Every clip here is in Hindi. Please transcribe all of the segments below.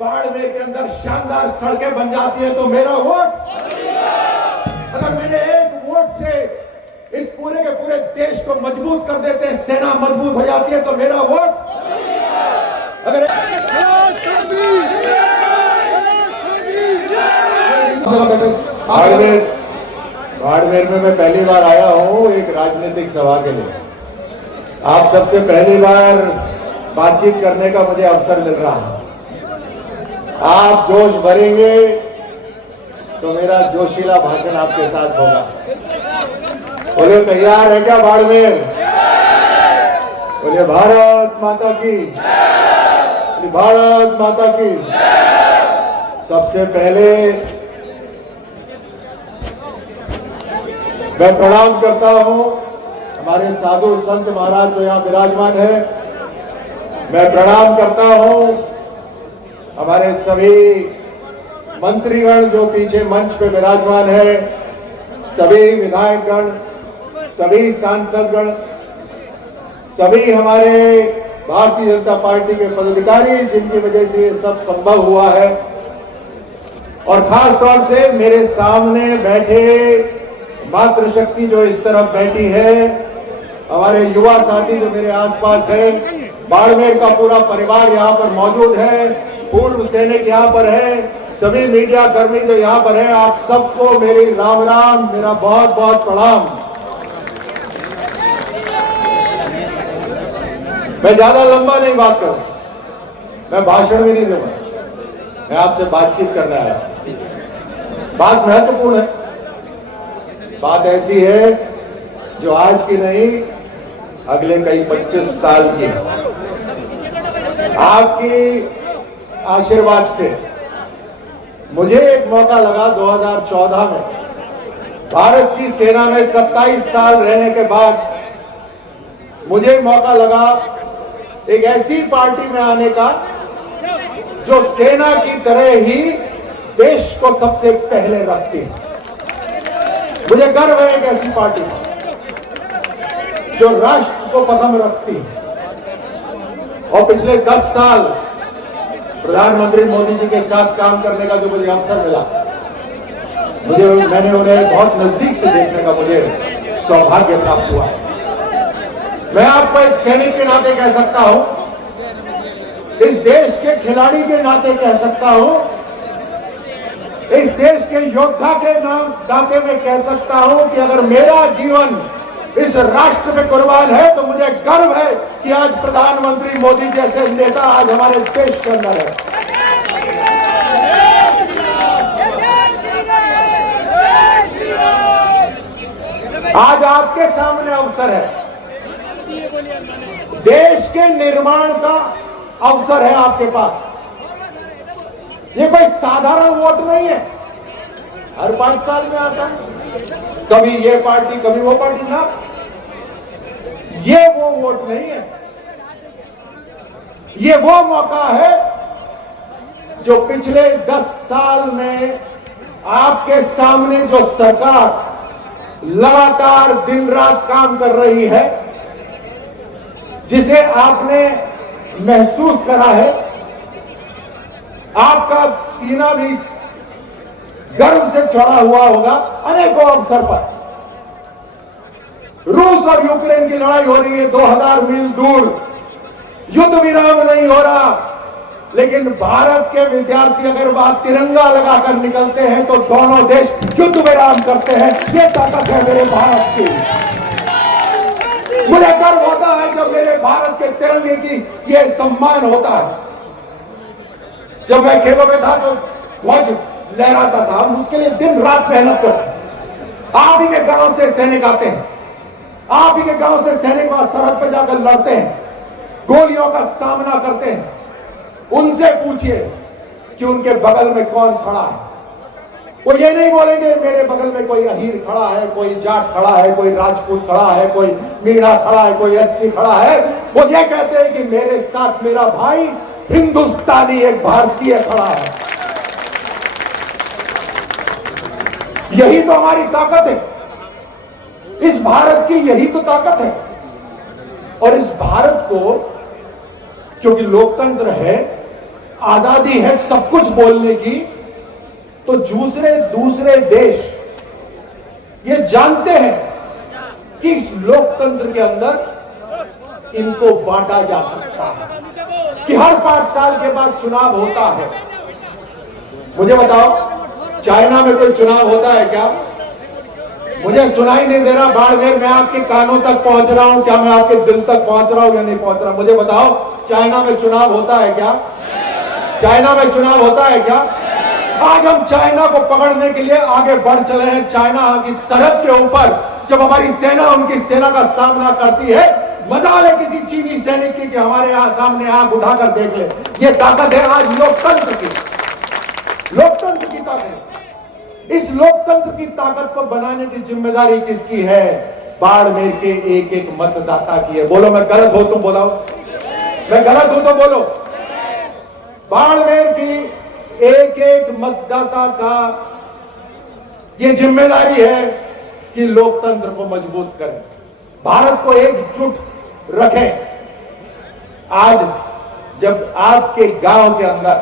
बाड़मेर के अंदर शानदार सड़कें बन जाती है तो मेरा वोट, अगर मेरे एक वोट से इस पूरे के पूरे देश को मजबूत कर देते हैं, सेना मजबूत हो जाती है तो मेरा वोट, अगर बाड़मेर में मैं पहली बार आया हूं एक राजनीतिक सभा के लिए। आप सबसे पहली बार बातचीत करने का मुझे अवसर मिल रहा है। आप जोश भरेंगे तो मेरा जोशीला भाषण आपके साथ होगा। बोले तैयार है क्या बाड़मेर? बोले भारत माता की, भारत माता की। सबसे पहले मैं प्रणाम करता हूं हमारे साधु संत महाराज जो यहां विराजमान है। मैं प्रणाम करता हूं हमारे सभी मंत्रीगण जो पीछे मंच पे विराजमान है, सभी विधायकगण, सभी सांसदगण, सभी हमारे भारतीय जनता पार्टी के पदाधिकारी जिनकी वजह से ये सब संभव हुआ है, और खास तौर से मेरे सामने बैठे मातृशक्ति जो इस तरफ बैठी है, हमारे युवा साथी जो मेरे आसपास है, बाड़मेर का पूरा परिवार यहाँ पर मौजूद है, पूर्व सैनिक यहाँ पर है, सभी मीडिया कर्मी जो यहाँ पर है, आप सबको मेरी राम राम, मेरा बहुत बहुत प्रणाम। मैं ज्यादा लंबा नहीं बात करूं, मैं भाषण भी नहीं दूंगा, मैं आपसे बातचीत करने आया। बात महत्वपूर्ण है, बात ऐसी है जो आज की नहीं अगले कई 25 साल की है। आपकी आशीर्वाद से मुझे एक मौका लगा 2014 में, भारत की सेना में 27 साल रहने के बाद मुझे मौका लगा एक ऐसी पार्टी में आने का जो सेना की तरह ही देश को सबसे पहले रखती है। मुझे गर्व है एक ऐसी पार्टी जो राष्ट्र को प्रथम रखती है। और पिछले 10 साल प्रधानमंत्री मोदी जी के साथ काम करने का जो मुझे अवसर मिला, मैंने उन्हें बहुत नजदीक से देखने का मुझे सौभाग्य प्राप्त हुआ। मैं आपको एक सैनिक के नाते कह सकता हूं, इस देश के खिलाड़ी के नाते कह सकता हूं, इस देश के योद्धा के नाते में कह सकता हूं कि अगर मेरा जीवन इस राष्ट्र में कुर्बान है तो मुझे गर्व है कि आज प्रधानमंत्री मोदी जैसे नेता आज हमारे देश के अंदर है। आज आपके सामने अवसर है, देश के निर्माण का अवसर है आपके पास। ये कोई साधारण वोट नहीं है, हर 5 साल में आता है, कभी ये पार्टी कभी वो पार्टी, ना, ये वो वोट नहीं है। ये वो मौका है जो पिछले 10 साल में आपके सामने जो सरकार लगातार दिन रात काम कर रही है, जिसे आपने महसूस करा है, आपका सीना भी गर्व से चढ़ा हुआ होगा। अनेकों अवसर पर रूस और यूक्रेन की लड़ाई हो रही है 2000 मील दूर, युद्ध विराम नहीं हो रहा, लेकिन भारत के विद्यार्थी अगर वहां तिरंगा लगाकर निकलते हैं तो दोनों देश युद्ध विराम करते हैं। ये ताकत है मेरे भारत की। मुझे गर्व होता है जब मेरे भारत के तिरंगे की ये सम्मान होता है। जब मैं खेलों में था तो ध्वज लहराता था, हम उसके लिए दिन रात मेहनत करते। आप ही के गांव से सैनिक आते हैं, आप ही के गांव से सैनिक वहां सरहद पे जाकर लड़ते हैं, गोलियों का सामना करते हैं। उनसे पूछिए कि उनके बगल में कौन खड़ा है। वो ये नहीं बोलेंगे मेरे बगल में कोई अहीर खड़ा है, कोई जाट खड़ा है, कोई राजपूत खड़ा है, कोई मीणा खड़ा है, कोई एससी खड़ा है। वो ये कहते हैं कि मेरे साथ मेरा भाई हिंदुस्तानी एक भारतीय खड़ा है। यही तो हमारी ताकत है, इस भारत की यही तो ताकत है। और इस भारत को, क्योंकि लोकतंत्र है, आजादी है सब कुछ बोलने की, तो दूसरे देश ये जानते हैं कि इस लोकतंत्र के अंदर इनको बांटा जा सकता है, कि हर 5 साल के बाद चुनाव होता है। मुझे बताओ, चाइना में कोई चुनाव होता है क्या? मुझे सुनाई नहीं दे रहा बाड़मेर, मैं आपके कानों तक पहुंच रहा हूं, क्या मैं आपके दिल तक पहुंच रहा हूं या नहीं पहुंच रहा? मुझे बताओ, चाइना में चुनाव होता है क्या? चाइना में चुनाव होता है क्या? आज हम चाइना को पकड़ने के लिए आगे बढ़ चले हैं। चाइना की सरहद के ऊपर जब हमारी सेना उनकी सेना का सामना करती है, मजाल है किसी चीनी सैनिक की कि हमारे यहां सामने आंख उठाकर देख ले। ये ताकत है आज लोकतंत्र की, लोकतंत्र की ताकत। इस लोकतंत्र की ताकत को बनाने की जिम्मेदारी किसकी है? बाड़मेर के एक एक मतदाता की है। बोलो मैं गलत हो तुम बोलाओ, मैं गलत हूं तो बोलो। बाड़मेर की एक एक मतदाता का यह जिम्मेदारी है कि लोकतंत्र को मजबूत करें, भारत को एकजुट रखें। आज जब आपके गांव के अंदर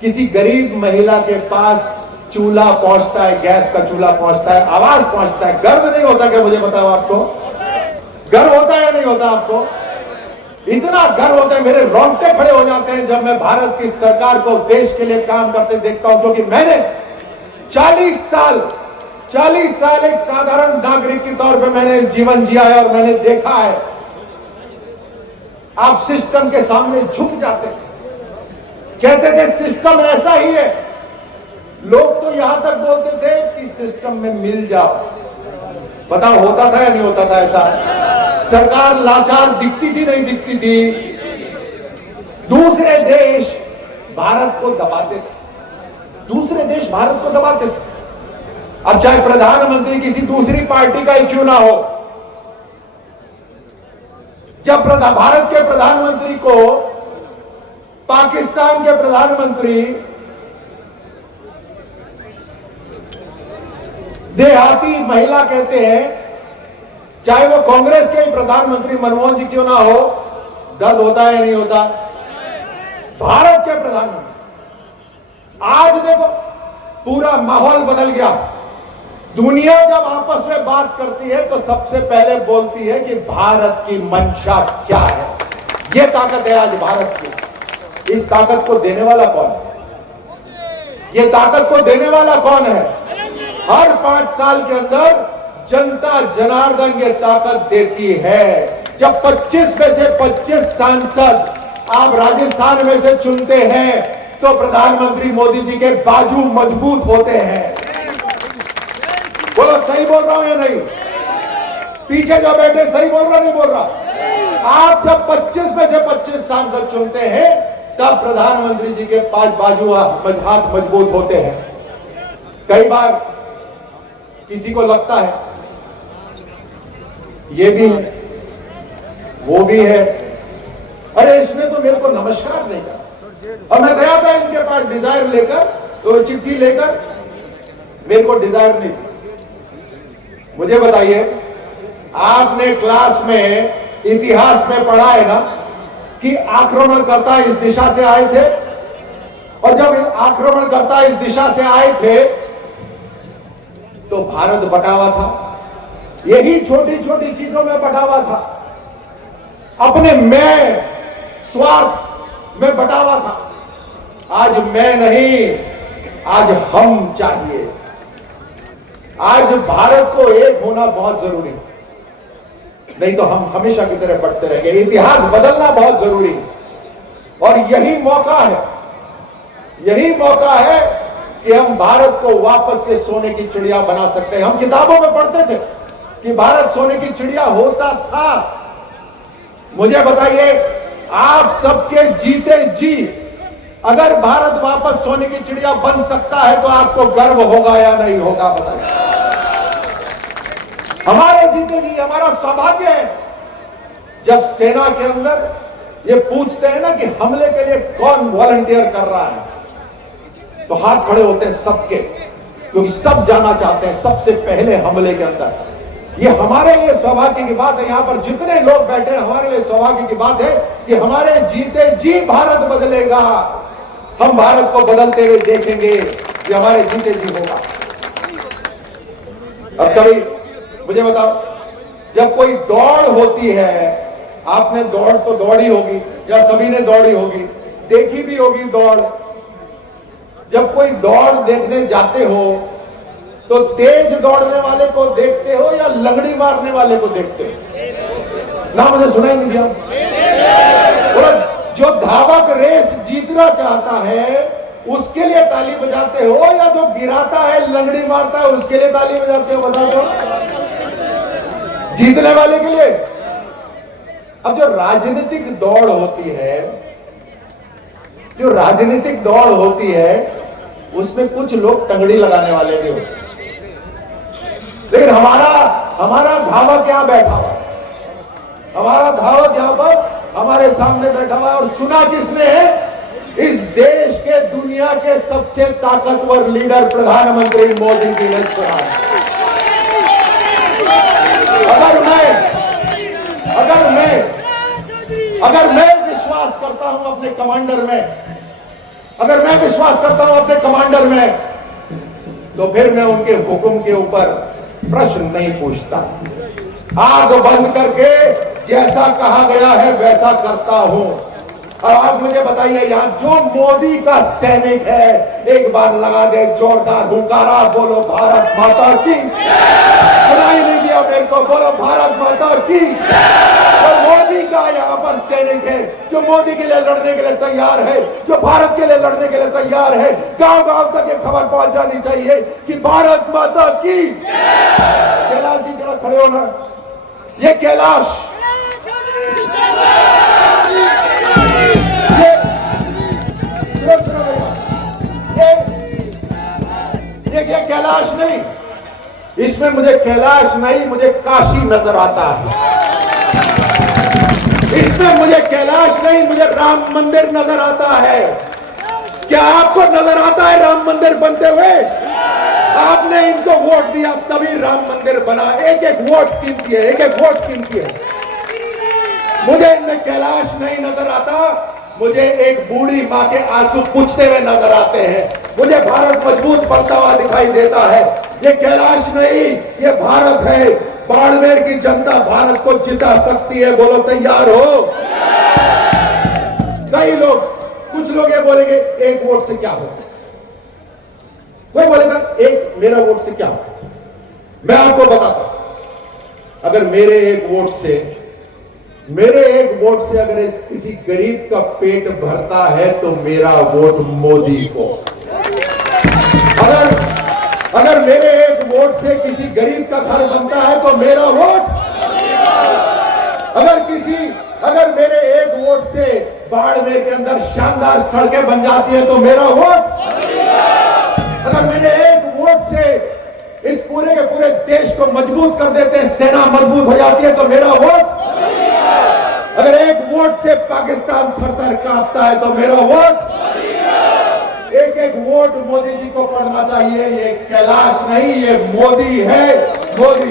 किसी गरीब महिला के पास चूल्हा पहुंचता है, गैस का चूल्हा पहुंचता है, आवाज पहुंचता है, गर्व नहीं होता क्या? मुझे बताओ, आपको गर्व होता है या नहीं होता? आपको इतना गर्व होता है, मेरे रोंगटे खड़े हो जाते हैं जब मैं भारत की सरकार को देश के लिए काम करते देखता हूं, क्योंकि मैंने 40 साल एक साधारण नागरिक के तौर पे मैंने जीवन जिया है और मैंने देखा है आप सिस्टम के सामने झुक जाते थे, कहते थे सिस्टम ऐसा ही है। लोग तो यहां तक बोलते थे कि सिस्टम में मिल जाओ। बताओ होता था या नहीं होता था ऐसा? सरकार लाचार दिखती थी नहीं दिखती थी? दूसरे देश भारत को दबाते थे, दूसरे देश भारत को दबाते थे। अब चाहे प्रधानमंत्री किसी दूसरी पार्टी का ही क्यों ना हो, जब भारत के प्रधानमंत्री को पाकिस्तान के प्रधानमंत्री देहाती महिला कहते हैं, चाहे वो कांग्रेस के ही प्रधानमंत्री मनमोहन जी क्यों ना हो, दर्द होता है या नहीं होता? भारत के प्रधानमंत्री, आज देखो पूरा माहौल बदल गया। दुनिया जब आपस में बात करती है तो सबसे पहले बोलती है कि भारत की मंशा क्या है। यह ताकत है आज भारत की। इस ताकत को देने वाला कौन है? यह ताकत को देने वाला कौन है? हर 5 साल के अंदर जनता जनार्दन ये ताकत देती है। जब 25 में से 25 सांसद आप राजस्थान में से चुनते हैं तो प्रधानमंत्री मोदी जी के बाजू मजबूत होते हैं। बोलो सही बोल रहा हूं या नहीं? पीछे जो बैठे सही बोल रहा नहीं बोल रहा? आप जब 25 में से 25 सांसद चुनते हैं तब प्रधानमंत्री जी के 5 बाजू हाथ मजबूत होते हैं। कई बार किसी को लगता है ये भी है वो भी है, अरे इसने तो मेरे को नमस्कार नहीं करा। और मैं गया था इनके पास डिजायर लेकर, तो चिट्ठी लेकर, मेरे को डिजायर नहीं। मुझे बताइए, आपने क्लास में इतिहास में पढ़ा है ना कि आक्रमणकर्ता इस दिशा से आए थे, और जब आक्रमणकर्ता इस दिशा से आए थे तो भारत बटा हुआ था। यही छोटी छोटी चीजों में बटा हुआ था, अपने मैं स्वार्थ में बटा हुआ था। आज मैं नहीं, आज हम चाहिए। आज भारत को एक होना बहुत जरूरी है, नहीं तो हम हमेशा की तरह बढ़ते रहेंगे। इतिहास बदलना बहुत जरूरी है, और यही मौका है, यही मौका है कि हम भारत को वापस से सोने की चिड़िया बना सकते हैं। हम किताबों में पढ़ते थे कि भारत सोने की चिड़िया होता था। मुझे बताइए, आप सबके जीते जी अगर भारत वापस सोने की चिड़िया बन सकता है तो आपको गर्व होगा या नहीं होगा? बताइए। हमारे जीते जी हमारा सौभाग्य है। जब सेना के अंदर ये पूछते हैं ना कि हमले के लिए कौन वॉलंटियर कर रहा है, तो हाथ खड़े होते हैं सबके, क्योंकि सब जाना चाहते हैं सबसे पहले हमले के अंदर। ये हमारे लिए सौभाग्य की बात है। यहां पर जितने लोग बैठे हैं, हमारे लिए सौभाग्य की बात है कि हमारे जीते जी भारत बदलेगा। हम भारत को बदलते हुए देखेंगे, ये हमारे जीते जी होगा। अब कभी मुझे बताओ, जब कोई दौड़ होती है, आपने दौड़ तो दौड़ी होगी या सभी ने दौड़ी होगी, देखी भी होगी दौड़। जब कोई दौड़ देखने जाते हो तो तेज दौड़ने वाले को देखते हो या लंगड़ी मारने वाले को देखते हो? ना मुझे सुनाई नहीं दिया। बोला, जो धावक रेस जीतना चाहता है उसके लिए ताली बजाते हो या जो गिराता है, लंगड़ी मारता है, उसके लिए ताली बजाते हो? बता दो। जीतने वाले के लिए। अब जो राजनीतिक दौड़ होती है, जो राजनीतिक दौड़ होती है, उसमें कुछ लोग टंगड़ी लगाने वाले भी होते हैं। लेकिन हमारा धावक यहां बैठा हुआ है, हमारा धावक यहां पर हमारे सामने बैठा हुआ है। और चुना किसने है? इस देश के दुनिया के सबसे ताकतवर लीडर प्रधानमंत्री मोदी जी ने चुना है। अगर मैं विश्वास करता हूं अपने कमांडर में, अगर मैं विश्वास करता हूं अपने कमांडर में, तो फिर मैं उनके हुक्म के ऊपर प्रश्न नहीं पूछता। आग बंद करके जैसा कहा गया है वैसा करता हूं। और आप मुझे बताइए, यहां जो मोदी का सैनिक है, एक बार लगा दे जोरदार हुंकारा, बोलो भारत माता की। सुनाई नहीं दिया मेरे को? बोलो भारत माता की। तो मोदी का यहां पर सैनिक है, जो मोदी के लिए लड़ने के लिए तैयार है, जो भारत के लिए लड़ने के लिए तैयार है। गांव गांव तक ये खबर पहुंच जानी चाहिए कि भारत माता की। कैलाश जी जरा खड़े हो ना। ये कैलाश, ये कैलाश नहीं, इसमें मुझे कैलाश नहीं, मुझे काशी नजर आता है। इसमें मुझे कैलाश नहीं, मुझे राम मंदिर नजर आता है। क्या आपको नजर आता है राम मंदिर बनते हुए? आपने इनको वोट दिया तभी राम मंदिर बना। एक एक वोट कीमती है, एक एक वोट कीमती है। मुझे इनमें कैलाश नहीं नजर आता, मुझे एक बूढ़ी मां के आंसू पूछते हुए नजर आते हैं। मुझे भारत मजबूत बनता हुआ दिखाई देता है। ये कैलाश नहीं, ये भारत है। बाड़मेर की जनता भारत को जिता सकती है। बोलो तैयार हो? कई लोग, कुछ लोग ये बोलेंगे एक वोट से क्या होगा, कोई बोलेगा एक मेरा वोट से क्या होगा। मैं आपको बताता हूं, अगर मेरे एक वोट से अगर किसी गरीब का पेट भरता है तो मेरा वोट मोदी को। अगर मेरे एक वोट से किसी गरीब का घर बनता है तो मेरा वोट। अगर मेरे एक वोट से बाड़मेर के अंदर शानदार सड़कें बन जाती है तो मेरा वोट। अगर मेरे एक वोट से इस पूरे के पूरे देश को मजबूत कर देते हैं, सेना मजबूत हो जाती है तो मेरा वोट। अगर एक वोट से पाकिस्तान थर-थर कांपता है तो मेरा वोट। एक एक वोट मोदी जी को पड़ना चाहिए। ये कैलाश नहीं, ये मोदी है, मोदी।